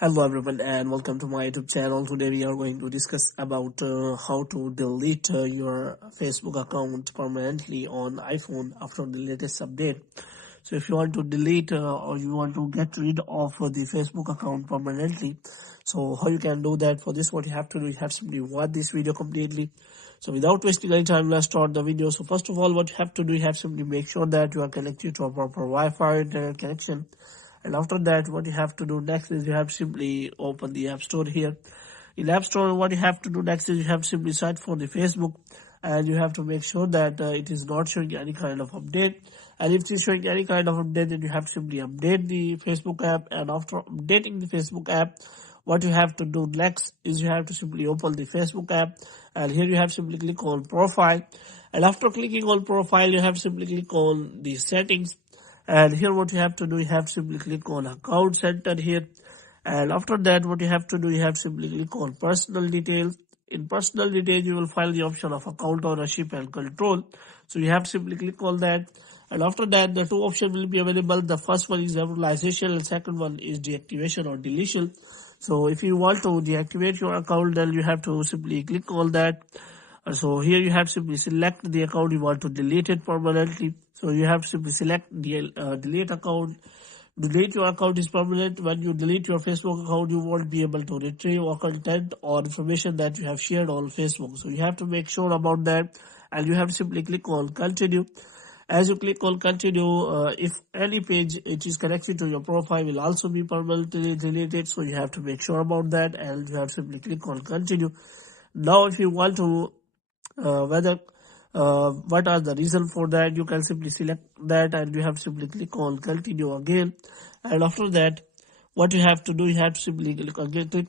Hello everyone and welcome to my YouTube channel. Today we are going to discuss about how to delete your Facebook account permanently on iPhone after the latest update. So if you want to delete or you want to get rid of the Facebook account permanently, so how you can do that? For this, what you have to do, you have to simply watch this video completely. So without wasting any time, let's start the video. So first of all, what you have to do, you have to simply make sure that you are connected to a proper Wi-Fi internet connection. And after that, what you have to do next is you have to simply open the App Store here. In App Store, what you have to do next is you have to simply search for the Facebook, and you have to make sure that it is not showing any kind of update. And if it is showing any kind of update, then you have to simply update the Facebook app. And after updating the Facebook app, what you have to do next is you have to simply open the Facebook app, and here you have to simply click on Profile. And after clicking on Profile, you have to simply click on the Settings. And here what you have to do, you have to simply click on Account Center here. And after that, what you have to do, you have to simply click on Personal Details. In Personal Details, you will find the option of Account Ownership and Control. So you have to simply click on that. And after that, the two options will be available. The first one is Generalization and second one is Deactivation or Deletion. So if you want to deactivate your account, then you have to simply click on that. So here you have to simply select the account you want to delete it permanently. So you have to simply select the delete account. Delete your account is permanent. When you delete your Facebook account, you won't be able to retrieve or content or information that you have shared on Facebook. So you have to make sure about that, and you have to simply click on continue. As you click on continue, if any page which is connected to your profile will also be permanently deleted. So you have to make sure about that, and you have to simply click on continue. Now if you want to what are the reason for that, you can simply select that, and you have to simply click on continue again. And after that, what you have to do, you have to simply click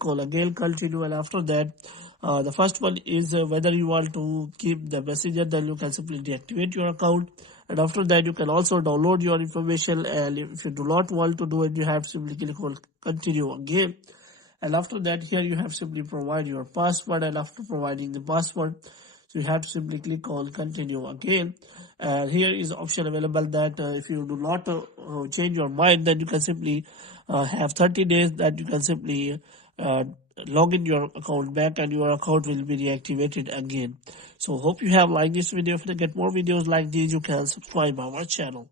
on again continue. And after that, the first one is whether you want to keep the messenger, then you can simply deactivate your account. And after that, you can also download your information, and if you do not want to do it, you have to simply click on continue again. And after that, here you have simply provide your password, and after providing the password, so you have to simply click on continue again. And here is option available that if you do not change your mind, then you can simply have 30 days that you can simply log in your account back, and your account will be reactivated again. So hope you have liked this video. If you get more videos like these, you can subscribe our channel.